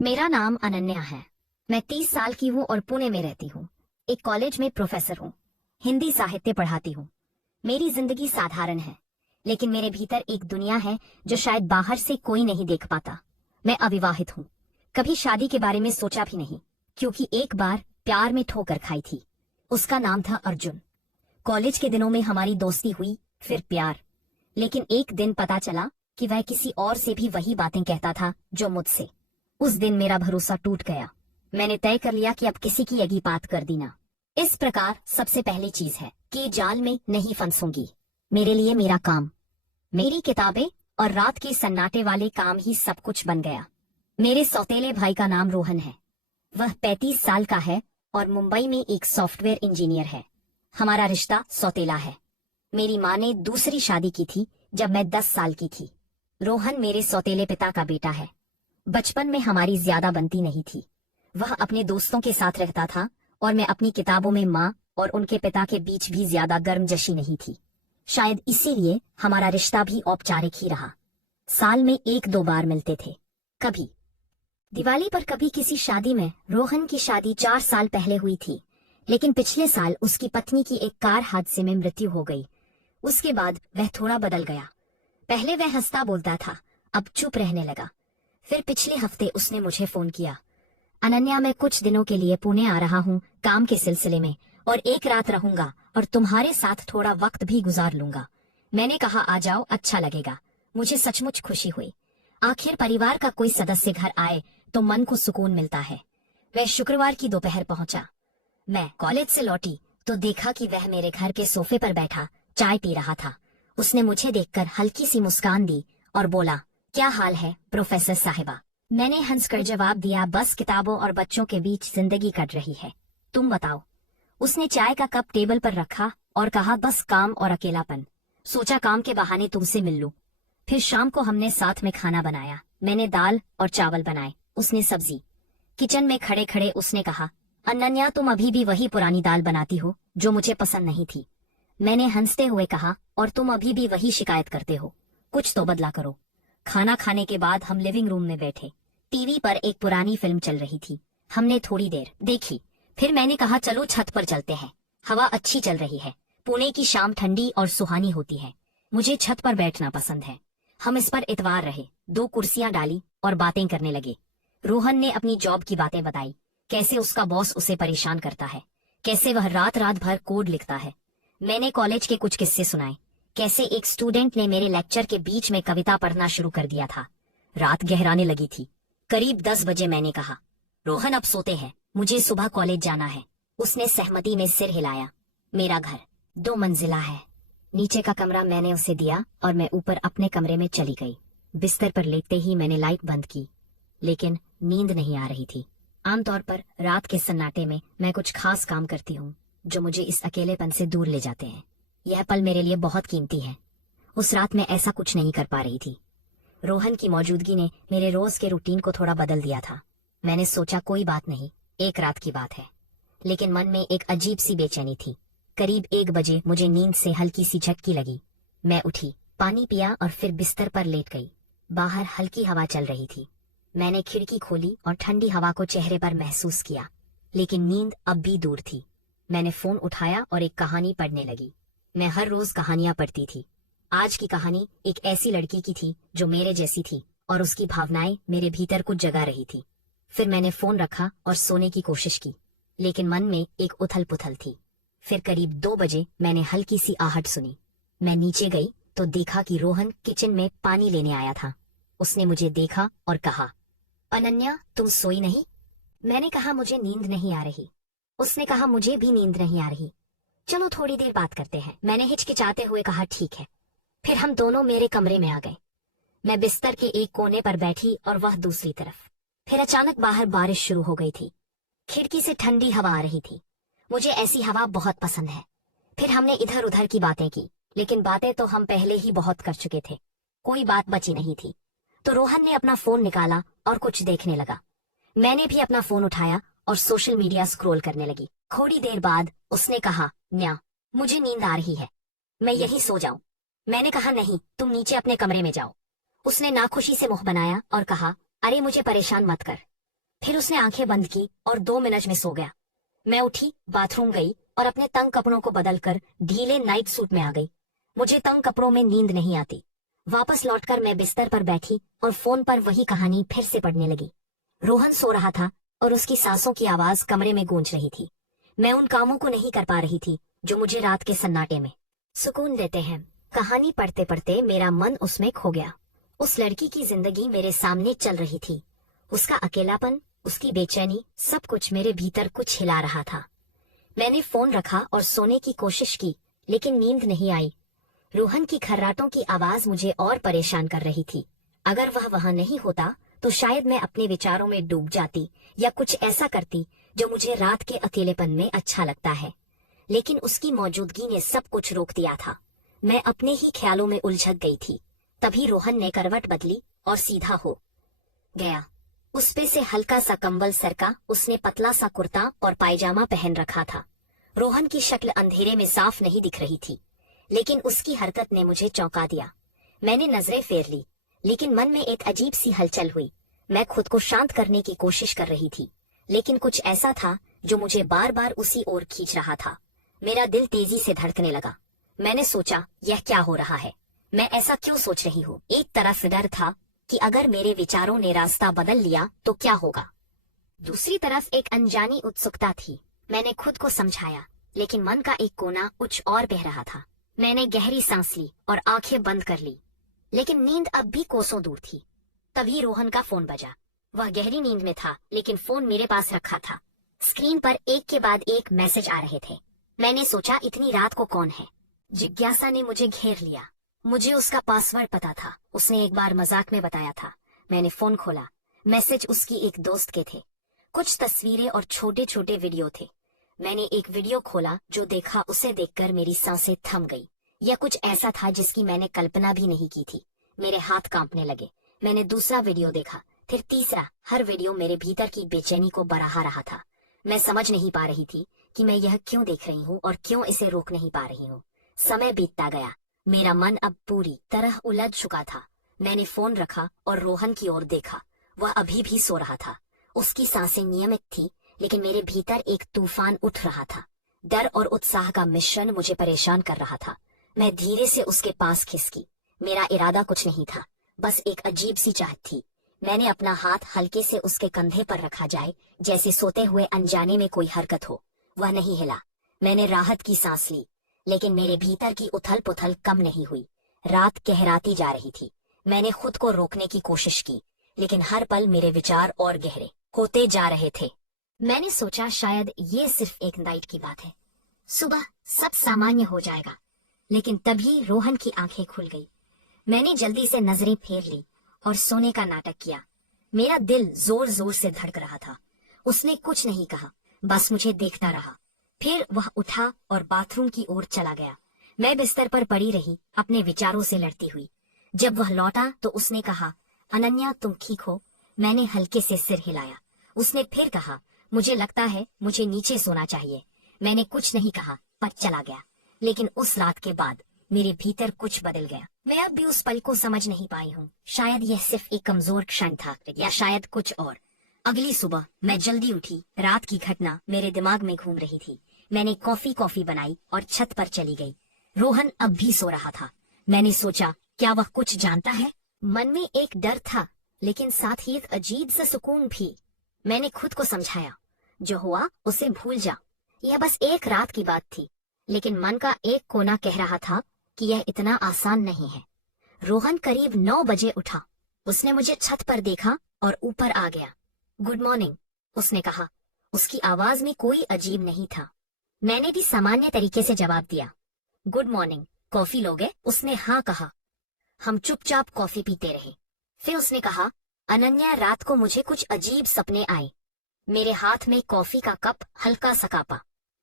मेरा नाम अनन्या है। मैं 30 साल की हूँ और पुणे में रहती हूँ। एक कॉलेज में प्रोफेसर हूँ। हिंदी साहित्य पढ़ाती हूँ। मेरी जिंदगी साधारण है, लेकिन मेरे भीतर एक दुनिया है जो शायद बाहर से कोई नहीं देख पाता। मैं अविवाहित हूँ। कभी शादी के बारे में सोचा भी नहीं, क्योंकि एक बार प्यार में ठोकर खाई थी। उसका नाम था अर्जुन। कॉलेज के दिनों में हमारी दोस्ती हुई, फिर प्यार। लेकिन एक दिन पता चला कि वह किसी और से भी वही बातें कहता था जो मुझसे। उस दिन मेरा भरोसा टूट गया। मैंने तय कर लिया कि अब किसी की यही बात कर दी ना। इस प्रकार सबसे पहली चीज है कि जाल में नहीं फंसूंगी। मेरे लिए मेरा काम, मेरी किताबें और रात के सन्नाटे वाले काम ही सब कुछ बन गया। मेरे सौतेले भाई का नाम रोहन है। वह 35 साल का है और मुंबई में एक सॉफ्टवेयर इंजीनियर है। हमारा रिश्ता सौतेला है। मेरी माँ ने दूसरी शादी की थी जब मैं 10 साल की थी। रोहन मेरे सौतेले पिता का बेटा है। बचपन में हमारी ज्यादा बनती नहीं थी। वह अपने दोस्तों के साथ रहता था और मैं अपनी किताबों में माँ और उनके पिता के बीच भी ज्यादा गर्मजशी नहीं थी। शायद इसीलिए हमारा रिश्ता भी औपचारिक ही रहा। साल में 1-2 बार मिलते थे, कभी दिवाली पर, कभी किसी शादी में। रोहन की शादी 4 साल पहले हुई थी, लेकिन पिछले साल उसकी पत्नी की एक कार हादसे में मृत्यु हो गई। उसके बाद वह थोड़ा बदल गया। पहले वह हंसता बोलता था, अब चुप रहने लगा। फिर पिछले हफ्ते उसने मुझे फोन किया, अनन्या मैं कुछ दिनों के लिए पुणे आ रहा हूँ काम के सिलसिले में, और एक रात रहूंगा और तुम्हारे साथ थोड़ा वक्त भी गुजार लूंगा। मैंने कहा आ जाओ, अच्छा लगेगा। मुझे सचमुच खुशी हुई। आखिर परिवार का कोई सदस्य घर आए तो मन को सुकून मिलता है। वह शुक्रवार की दोपहर पहुंचा। मैं कॉलेज से लौटी तो देखा कि वह मेरे घर के सोफे पर बैठा चाय पी रहा था। उसने मुझे देखकर हल्की सी मुस्कान दी और बोला, क्या हाल है प्रोफेसर साहिबा। मैंने हंसकर जवाब दिया, बस किताबों और बच्चों के बीच जिंदगी कट रही है, तुम बताओ। उसने चाय का कप टेबल पर रखा और कहा, बस काम और अकेलापन। सोचा काम के बहाने तुमसे मिल लूं। फिर शाम को हमने साथ में खाना बनाया। मैंने दाल और चावल बनाए, उसने सब्जी। किचन में खड़े खड़े उसने कहा, अनन्या तुम अभी भी वही पुरानी दाल बनाती हो जो मुझे पसंद नहीं थी। मैंने हंसते हुए कहा, और तुम अभी भी वही शिकायत करते हो, कुछ तो बदला करो। खाना खाने के बाद हम लिविंग रूम में बैठे। टीवी पर एक पुरानी फिल्म चल रही थी। हमने थोड़ी देर देखी, फिर मैंने कहा चलो छत पर चलते हैं, हवा अच्छी चल रही है। पुणे की शाम ठंडी और सुहानी होती है। मुझे छत पर बैठना पसंद है। हम इस पर इतवार रहे, 2 कुर्सियां डाली और बातें करने लगे। रोहन ने अपनी जॉब की बातें बताई, कैसे उसका बॉस उसे परेशान करता है, कैसे वह रात रात भर कोड लिखता है। मैंने कॉलेज के कुछ किस्से सुनाए, कैसे एक स्टूडेंट ने मेरे लेक्चर के बीच में कविता पढ़ना शुरू कर दिया था। रात गहराने लगी थी। करीब 10 बजे मैंने कहा, रोहन अब सोते हैं, मुझे सुबह कॉलेज जाना है। उसने सहमति में सिर हिलाया। मेरा घर 2 मंजिला है। नीचे का कमरा मैंने उसे दिया और मैं ऊपर अपने कमरे में चली गई। बिस्तर पर लेटते ही मैंने लाइट बंद की, लेकिन नींद नहीं आ रही थी। आमतौर पर रात के सन्नाटे में मैं कुछ खास काम करती हूँ जो मुझे इस अकेलेपन से दूर ले जाते हैं। यह पल मेरे लिए बहुत कीमती है। उस रात मैं ऐसा कुछ नहीं कर पा रही थी। रोहन की मौजूदगी ने मेरे रोज के रूटीन को थोड़ा बदल दिया था। मैंने सोचा कोई बात नहीं, एक रात की बात है, लेकिन मन में एक अजीब सी बेचैनी थी। करीब 1 बजे मुझे नींद से हल्की सी झटकी लगी। मैं उठी, पानी पिया और फिर बिस्तर पर लेट गई। बाहर हल्की हवा चल रही थी। मैंने खिड़की खोली और ठंडी हवा को चेहरे पर महसूस किया, लेकिन नींद अब भी दूर थी। मैंने फोन उठाया और एक कहानी पढ़ने लगी। मैं हर रोज कहानियां पढ़ती थी। आज की कहानी एक ऐसी लड़की की थी जो मेरे जैसी थी और उसकी भावनाएं मेरे भीतर कुछ जगा रही थी। फिर मैंने फोन रखा और सोने की कोशिश की, लेकिन मन में एक उथल पुथल थी। फिर करीब 2 बजे मैंने हल्की सी आहट सुनी। मैं नीचे गई तो देखा कि रोहन किचन में पानी लेने आया था। उसने मुझे देखा और कहा, अनन्या तुम सोई नहीं। मैंने कहा मुझे नींद नहीं आ रही। उसने कहा मुझे भी नींद नहीं आ रही, चलो थोड़ी देर बात करते हैं। मैंने हिचकिचाते हुए कहा ठीक है। फिर हम दोनों मेरे कमरे में आ गए। मैं बिस्तर के एक कोने पर बैठी और वह दूसरी तरफ। फिर अचानक बाहर बारिश शुरू हो गई थी। खिड़की से ठंडी हवा आ रही थी। मुझे ऐसी हवा बहुत पसंद है। फिर हमने इधर उधर की बातें की, लेकिन बातें तो हम पहले ही बहुत कर चुके थे। कोई बात बची नहीं थी। तो रोहन ने अपना फोन निकाला और कुछ देखने लगा। मैंने भी अपना फोन उठाया और सोशल मीडिया स्क्रॉल करने लगी। थोड़ी देर बाद उसने कहा, न्या मुझे नींद आ रही है, मैं यहीं सो जाऊं। मैंने कहा नहीं, तुम नीचे अपने कमरे में जाओ। उसने नाखुशी से मुंह बनाया और कहा, अरे मुझे परेशान मत कर, फिर उसने आंखें बंद की और 2 मिनट में सो गया। मैं उठी, बाथरूम गई और अपने तंग कपड़ों को बदलकर ढीले नाइट सूट में आ गई। मुझे तंग कपड़ों में नींद नहीं आती। वापस लौटकर मैं बिस्तर पर बैठी और फोन पर वही कहानी फिर से पढ़ने लगी। रोहन सो रहा था और उसकी सांसों की आवाज कमरे में गूंज रही थी। मैं उन कामों को नहीं कर पा रही थी जो मुझे रात के सन्नाटे में सुकून देते हैं। कहानी पढ़ते पढ़ते मेरा मन उसमें खो गया। उस लड़की की जिंदगी मेरे सामने चल रही थी। उसका अकेलापन, उसकी बेचैनी, सब कुछ मेरे भीतर कुछ हिला रहा था। मैंने फोन रखा और सोने की कोशिश की, लेकिन नींद नहीं आई। रोहन की खर्राटों की आवाज मुझे और परेशान कर रही थी। अगर वह वहां नहीं होता तो शायद मैं अपने विचारों में डूब जाती या कुछ ऐसा करती जो मुझे रात के अकेलेपन में अच्छा लगता है। लेकिन उसकी मौजूदगी ने सब कुछ रोक दिया था। मैं अपने ही ख्यालों में उलझ गई थी। तभी रोहन ने करवट बदली और सीधा हो गया। उस पे से हल्का सा कंबल सरका। उसने पतला सा कुर्ता और पायजामा पहन रखा था। रोहन की शक्ल अंधेरे में साफ नहीं दिख रही थी, लेकिन उसकी हरकत ने मुझे चौंका दिया। मैंने नजरें फेर ली, लेकिन मन में एक अजीब सी हलचल हुई। मैं खुद को शांत करने की कोशिश कर रही थी, लेकिन कुछ ऐसा था जो मुझे बार बार उसी ओर खींच रहा था। मेरा दिल तेजी से धड़कने लगा। मैंने सोचा, यह क्या हो रहा है? मैं ऐसा क्यों सोच रही हूँ? एक तरफ डर था कि अगर मेरे विचारों ने रास्ता बदल लिया तो क्या होगा। दूसरी तरफ एक अनजानी उत्सुकता थी। मैंने खुद को समझाया, लेकिन मन का एक कोना कुछ और बह रहा था। मैंने गहरी सांस ली और आंखें बंद कर ली, लेकिन नींद अब भी कोसों दूर थी। तभी रोहन का फोन बजा। वह गहरी नींद में था, लेकिन फोन मेरे पास रखा था। स्क्रीन पर एक के बाद एक मैसेज आ रहे थे। मैंने सोचा, इतनी रात को कौन है? जिज्ञासा ने मुझे घेर लिया। मुझे उसका पासवर्ड पता था। उसने एक बार मजाक में बताया था। मैंने फोन खोला। मैसेज उसकी एक दोस्त के थे। कुछ तस्वीरें और छोटे छोटे वीडियो थे। मैंने एक वीडियो खोला। जो देखा उसे देखकर मेरी सांसें थम गई। यह कुछ ऐसा था जिसकी मैंने कल्पना भी नहीं की थी। मेरे हाथ कांपने लगे। मैंने दूसरा वीडियो देखा, फिर तीसरा। हर वीडियो मेरे भीतर की बेचैनी को बढ़ा रहा था। मैं समझ नहीं पा रही थी कि मैं यह क्यों देख रही हूँ और क्यों इसे रोक नहीं पा रही हूँ। समय बीतता गया। मेरा मन अब पूरी तरह उलझ चुका था। मैंने फोन रखा और रोहन की ओर देखा। वह अभी भी सो रहा था। उसकी सांसें नियमित थी, लेकिन मेरे भीतर एक तूफान उठ रहा था। डर और उत्साह का मिश्रण मुझे परेशान कर रहा था। मैं धीरे से उसके पास खिसकी। मेरा इरादा कुछ नहीं था, बस एक अजीब सी चाहत थी। मैंने अपना हाथ हल्के से उसके कंधे पर रखा जाए, जैसे सोते हुए अनजाने में कोई हरकत हो। वह नहीं हिला। मैंने राहत की सांस ली, लेकिन मेरे भीतर की उथल पुथल कम नहीं हुई। रात गहराती जा रही थी। मैंने खुद को रोकने की कोशिश की, लेकिन हर पल मेरे विचार और गहरे होते जा रहे थे। मैंने सोचा, शायद ये सिर्फ एक नाइट की बात है, सुबह सब सामान्य हो जाएगा। लेकिन तभी रोहन की आंखें खुल गई। मैंने जल्दी से नजरें फेर ली और सोने का नाटक किया। मेरा दिल जोर जोर से धड़क रहा था। उसने कुछ नहीं कहा, बस मुझे देखता रहा। फिर वह उठा और बाथरूम की ओर चला गया। मैं बिस्तर पर पड़ी रही, अपने विचारों से लड़ती हुई। जब वह लौटा तो उसने कहा, अनन्या तुम ठीक हो? मैंने हल्के से सिर हिलाया। उसने फिर कहा, मुझे लगता है मुझे नीचे सोना चाहिए। मैंने कुछ नहीं कहा पर चला गया। लेकिन उस रात के बाद मेरे भीतर कुछ बदल गया। मैं अब भी उस पल को समझ नहीं पाई हूँ। शायद यह सिर्फ एक कमजोर क्षण था, या शायद कुछ और। अगली सुबह मैं जल्दी उठी। रात की घटना मेरे दिमाग में घूम रही थी। मैंने कॉफी बनाई और छत पर चली गई। रोहन अब भी सो रहा था। मैंने सोचा, क्या वह कुछ जानता है? मन में एक डर था, लेकिन साथ ही एक अजीब सा सुकून भी। मैंने खुद को समझाया, जो हुआ उसे भूल जा। यह बस एक रात की बात थी। लेकिन मन का एक कोना कह रहा था कि यह इतना आसान नहीं है। रोहन करीब 9 बजे उठा। उसने मुझे छत पर देखा और ऊपर आ गया। गुड मॉर्निंग, उसने कहा। उसकी आवाज में कोई अजीब नहीं था। मैंने भी सामान्य तरीके से जवाब दिया, गुड मॉर्निंग, कॉफी लोगे? उसने हाँ कहा। हम चुपचाप कॉफी पीते रहे। फिर उसने कहा, अनन्या रात को मुझे कुछ अजीब सपने आए। मेरे हाथ में कॉफी का कप हल्का सा कांपा।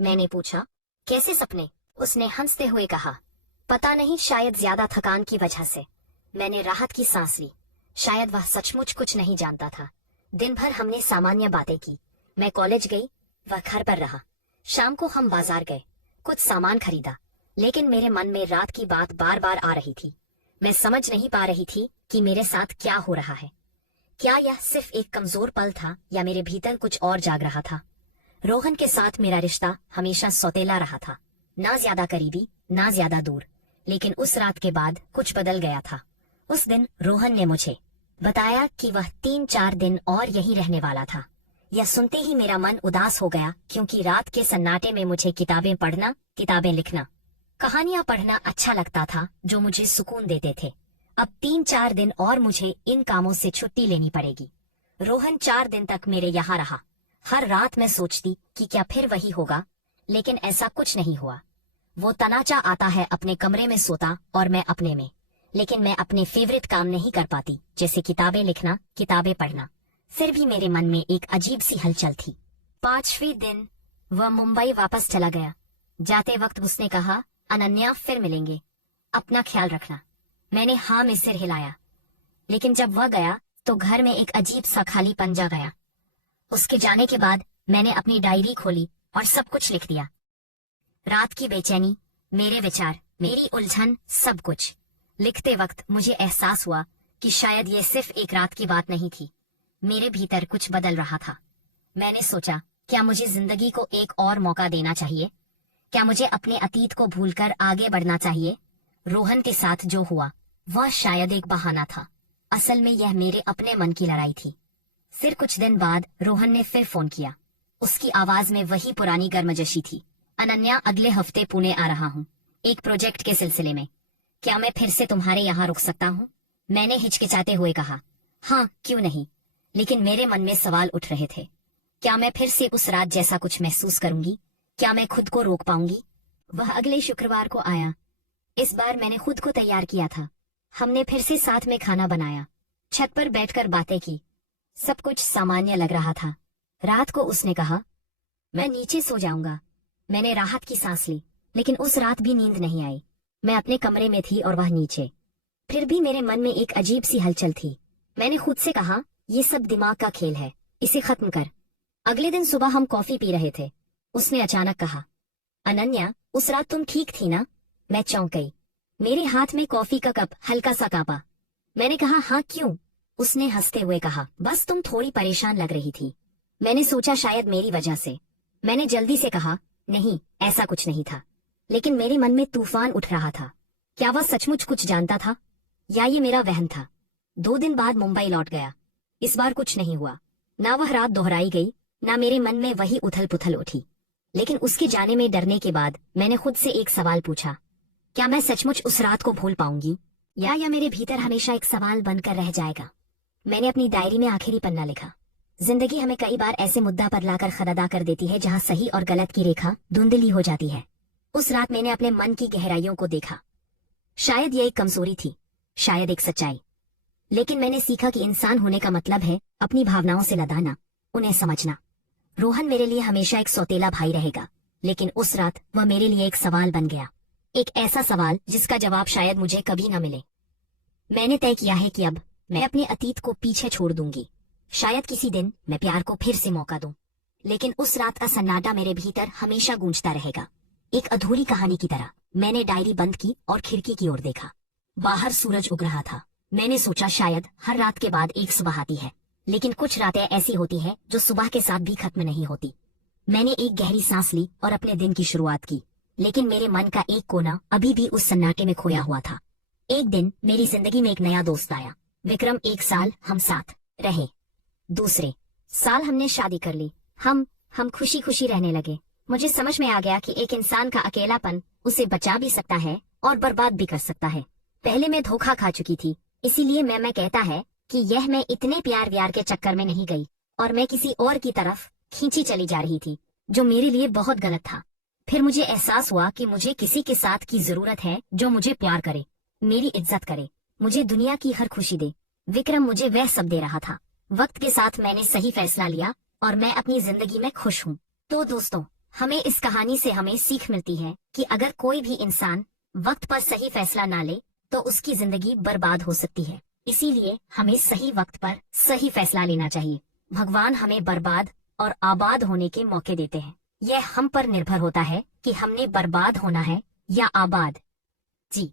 मैंने पूछा, कैसे सपने? उसने हंसते हुए कहा, पता नहीं, शायद ज्यादा थकान की वजह से। मैंने राहत की सांस ली। शायद वह सचमुच कुछ नहीं जानता था। दिन भर हमने सामान्य बातें की। मैं कॉलेज गई, वह घर पर रहा। शाम को हम बाजार गए, कुछ सामान खरीदा। लेकिन मेरे मन में रात की बात बार बार आ रही थी। मैं समझ नहीं पा रही थी कि मेरे साथ क्या हो रहा है। क्या यह सिर्फ एक कमजोर पल था या मेरे भीतर कुछ और जाग रहा था? रोहन के साथ मेरा रिश्ता हमेशा सौतेला रहा था, ना ज्यादा करीबी ना ज्यादा दूर। लेकिन उस रात के बाद कुछ बदल गया था। उस दिन रोहन ने मुझे बताया कि वह 3-4 दिन और यही रहने वाला था। यह सुनते ही मेरा मन उदास हो गया, क्योंकि रात के सन्नाटे में मुझे किताबें पढ़ना, किताबें लिखना, कहानियां पढ़ना अच्छा लगता था, जो मुझे सुकून देते थे। अब 3-4 दिन और मुझे इन कामों से छुट्टी लेनी पड़ेगी। रोहन 4 दिन तक मेरे यहाँ रहा। हर रात मैं सोचती कि क्या फिर वही होगा, लेकिन ऐसा कुछ नहीं हुआ। वो तनाचा आता है, अपने कमरे में सोता और मैं अपने में, लेकिन मैं अपने फेवरेट काम नहीं कर पाती, जैसे किताबें लिखना, किताबें पढ़ना। फिर भी मेरे मन में एक अजीब सी हलचल थी। 5वें दिन वह मुंबई वापस चला गया। जाते वक्त उसने कहा, अनन्या फिर मिलेंगे, अपना ख्याल रखना। मैंने हाँ में सिर हिलाया, लेकिन जब वह गया तो घर में एक अजीब सा खालीपन जा गया। उसके जाने के बाद मैंने अपनी डायरी खोली और सब कुछ लिख दिया। रात की बेचैनी, मेरे विचार, मेरी उलझन, सब कुछ। लिखते वक्त मुझे एहसास हुआ कि शायद ये सिर्फ एक रात की बात नहीं थी। मेरे भीतर कुछ बदल रहा था। मैंने सोचा, क्या मुझे जिंदगी को एक और मौका देना चाहिए? क्या मुझे अपने अतीत को भूलकर आगे बढ़ना चाहिए? रोहन के साथ जो हुआ वह शायद एक बहाना था। असल में यह मेरे अपने मन की लड़ाई थी। फिर कुछ दिन बाद रोहन ने फिर फोन किया। उसकी आवाज में वही पुरानी गर्मजोशी थी। अनन्या, अगले हफ्ते पुणे आ रहा हूँ, एक प्रोजेक्ट के सिलसिले में। क्या मैं फिर से तुम्हारे यहाँ रुक सकता हूँ? मैंने हिचकिचाते हुए कहा, हाँ क्यों नहीं, लेकिन मेरे मन में सवाल उठ रहे थे। क्या मैं फिर से उस रात जैसा कुछ महसूस करूंगी? क्या मैं खुद को रोक पाऊंगी? वह अगले शुक्रवार को आया। इस बार मैंने खुद को तैयार किया था। हमने फिर से साथ में खाना बनाया, छत पर बैठकर बातें की। सब कुछ सामान्य लग रहा था। रात को उसने कहा, मैं नीचे सो जाऊंगा। मैंने राहत की सांस ली, लेकिन उस रात भी नींद नहीं आई। मैं अपने कमरे में थी और वह नीचे। फिर भी मेरे मन में एक अजीब सी हलचल थी। मैंने खुद से कहा, ये सब दिमाग का खेल है, इसे खत्म कर। अगले दिन सुबह हम कॉफी पी रहे थे। उसने अचानक कहा, अनन्या, उस रात तुम ठीक थी ना? मैं चौंक गई। मेरे हाथ में कॉफी का कप हल्का सा कांपा। मैंने कहा, हाँ क्यों? उसने हंसते हुए कहा, बस तुम थोड़ी परेशान लग रही थी। मैंने सोचा शायद मेरी वजह से। मैंने जल्दी से कहा, नहीं, ऐसा कुछ नहीं था। लेकिन मेरे मन में तूफान उठ रहा था। क्या वह सचमुच कुछ जानता था, या ये मेरा वहम था? 2 दिन बाद मुंबई लौट गया। इस बार कुछ नहीं हुआ। ना वह रात दोहराई गई, ना मेरे मन में वही उथल पुथल उठी। लेकिन उसके जाने में डरने के बाद मैंने खुद से एक सवाल पूछा, क्या मैं सचमुच उस रात को भूल पाऊंगी, या मेरे भीतर हमेशा एक सवाल बनकर रह जाएगा? मैंने अपनी डायरी में आखिरी पन्ना लिखा। जिंदगी हमें कई बार ऐसे मुद्दा पर लाकर खरदा कर देती है जहां सही और गलत की रेखा धुंधली हो जाती है। उस रात मैंने अपने मन की गहराइयों को देखा। शायद ये एक कमजोरी थी, शायद एक सच्चाई। लेकिन मैंने सीखा कि इंसान होने का मतलब है अपनी भावनाओं से लदाना, उन्हें समझना। रोहन मेरे लिए हमेशा एक सौतेला भाई रहेगा, लेकिन उस रात वह मेरे लिए एक सवाल बन गया। एक ऐसा सवाल जिसका जवाब शायद मुझे कभी न मिले। मैंने तय किया है कि अब मैं अपने अतीत को पीछे छोड़ दूंगी। शायद किसी दिन मैं प्यार को फिर से मौका दूं, लेकिन उस रात का सन्नाटा मेरे भीतर हमेशा गूंजता रहेगा, एक अधूरी कहानी की तरह। मैंने डायरी बंद की और खिड़की की ओर देखा। बाहर सूरज उग रहा था। मैंने सोचा शायद हर रात के बाद एक सुबह आती है, लेकिन कुछ रातें ऐसी होती है जो सुबह के साथ भी खत्म नहीं होती। मैंने एक गहरी सांस ली और अपने दिन की शुरुआत की, लेकिन मेरे मन का एक कोना अभी भी उस सन्नाटे में खोया हुआ था। एक दिन मेरी जिंदगी में एक नया दोस्त आया, विक्रम। 1 साल हम साथ रहे। दूसरे साल हमने शादी कर ली। हम खुशी खुशी रहने लगे। मुझे समझ में आ गया कि एक इंसान का अकेलापन उसे बचा भी सकता है और बर्बाद भी कर सकता है। पहले मैं धोखा खा चुकी थी, इसीलिए मैं कहता है कि मैं इतने प्यार व्यार के चक्कर में नहीं गई, और मैं किसी और की तरफ खींची चली जा रही थी, जो मेरे लिए बहुत गलत था। फिर मुझे एहसास हुआ कि मुझे किसी के साथ की जरूरत है जो मुझे प्यार करे, मेरी इज्जत करे, मुझे दुनिया की हर खुशी दे। विक्रम मुझे वह सब दे रहा था। वक्त के साथ मैंने सही फैसला लिया और मैं अपनी जिंदगी में खुश हूँ। तो दोस्तों, हमें इस कहानी से हमें सीख मिलती है कि अगर कोई भी इंसान वक्त पर सही फैसला ना ले तो उसकी जिंदगी बर्बाद हो सकती है। इसीलिए हमें सही वक्त पर सही फैसला लेना चाहिए। भगवान हमें बर्बाद और आबाद होने के मौके देते हैं। यह हम पर निर्भर होता है कि हमने बर्बाद होना है या आबाद। जी।